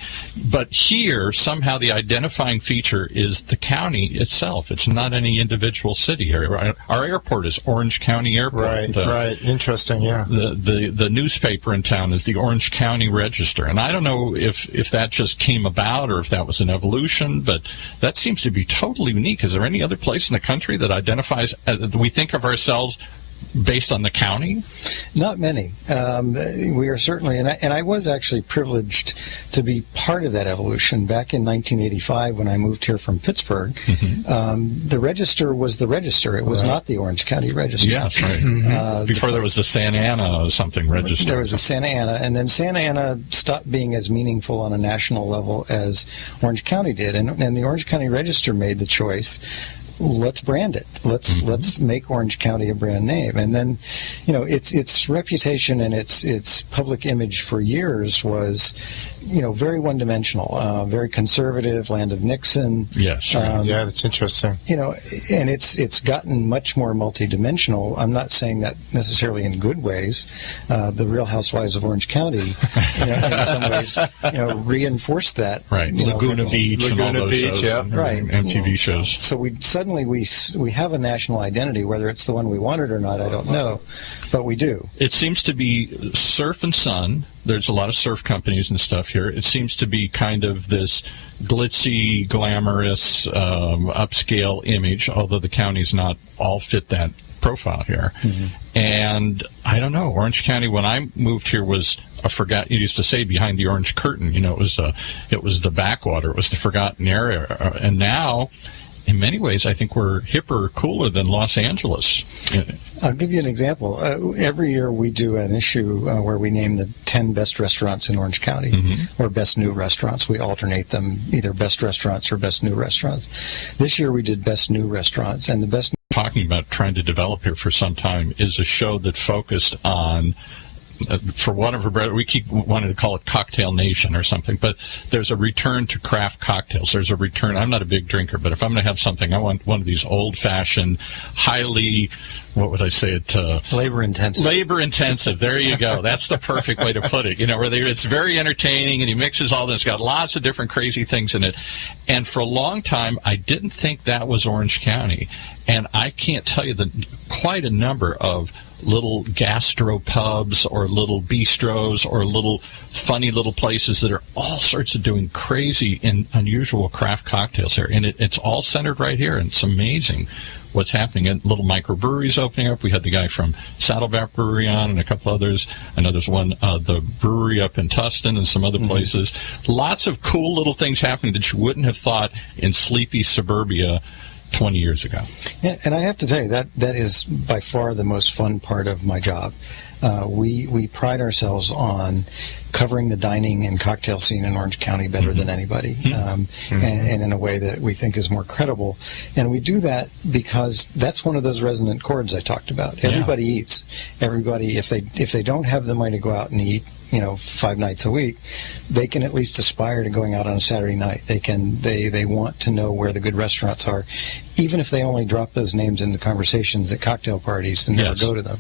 But here, somehow the identifying feature is the county itself. It's not any individual city here. Our airport is Orange County Airport. Right. Interesting, yeah. The newspaper in town is the Orange County Register. And I don't know if that just came about or if that was an evolution, but that seems to be totally unique. Is there any other place in the country that identifies, we think of ourselves based on the county? Not many. We are certainly, and I was actually privileged to be part of that evolution. Back in 1985, when I moved here from Pittsburgh, the Register was the Register. It was not the Orange County Register. Yes, right. Before there was the Santa Ana something Register. There was the Santa Ana, and then Santa Ana stopped being as meaningful on a national level as Orange County did, and the Orange County Register made the choice, let's brand it. Let's make Orange County a brand name. And then, its reputation and its public image for years was, very one-dimensional, very conservative, land of Nixon. Yes. Yeah, that's interesting. And it's gotten much more multidimensional. I'm not saying that necessarily in good ways. The Real Housewives of Orange County, in some ways, reinforced that. Right. Laguna Beach and all those shows. Yeah. Right. MTV shows. So we have a national identity. Whether it's the one we wanted or not, I don't know, but we do. It seems to be surf and sun. There's a lot of surf companies and stuff here. It seems to be kind of this glitzy, glamorous, upscale image, although the counties not all fit that profile here. And I don't know, Orange County, when I moved here, was you used to say behind the orange curtain. It was the backwater. It was the forgotten area. And now in many ways, I think we're hipper, cooler than Los Angeles. I'll give you an example. Every year we do an issue where we name the 10 best restaurants in Orange County, or best new restaurants. We alternate them, either best restaurants or best new restaurants. This year we did best new restaurants, and the best... Talking about trying to develop here for some time is a show that focused on, for whatever, we keep wanting to call it Cocktail Nation or something, but there's a return to craft cocktails. There's a return. I'm not a big drinker, but if I'm going to have something, I want one of these old-fashioned, highly, what would I say it? Labor-intensive. Labor-intensive. There you go. That's the perfect way to put it. Where it's very entertaining, and he mixes all this. It's got lots of different crazy things in it. And for a long time, I didn't think that was Orange County. And I can't tell you quite a number of little gastropubs or little bistros or little funny little places that are all sorts of doing crazy and unusual craft cocktails here. And it's all centered right here, and it's amazing what's happening. And little microbreweries opening up. We had the guy from Saddleback Brewery on and a couple others. I know there's one, the brewery up in Tustin and some other places. Lots of cool little things happening that you wouldn't have thought in sleepy suburbia 20 years ago. And I have to tell you, that is by far the most fun part of my job. We pride ourselves on covering the dining and cocktail scene in Orange County better than anybody, and in a way that we think is more credible. And we do that because that's one of those resonant chords I talked about. Everybody eats. Everybody, if they don't have the money to go out and eat, 5 nights a week, they can at least aspire to going out on a Saturday night. They want to know where the good restaurants are, even if they only drop those names into conversations at cocktail parties and never go to them.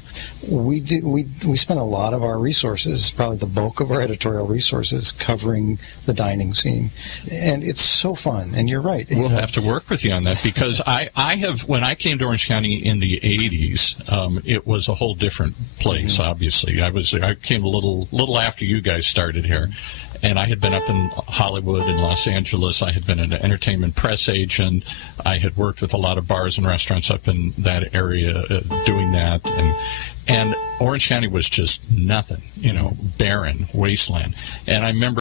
We spend a lot of our resources, probably the bulk of our editorial resources, covering the dining scene, and it's so fun. And you're right. We'll have to work with you on that, because I have, when I came to Orange County in the 80s, it was a whole different place. Obviously, I came a little after you guys started here. And I had been up in Hollywood and Los Angeles. I had been an entertainment press agent. I had worked with a lot of bars and restaurants up in that area doing that. And Orange County was just nothing, barren, wasteland. And I remember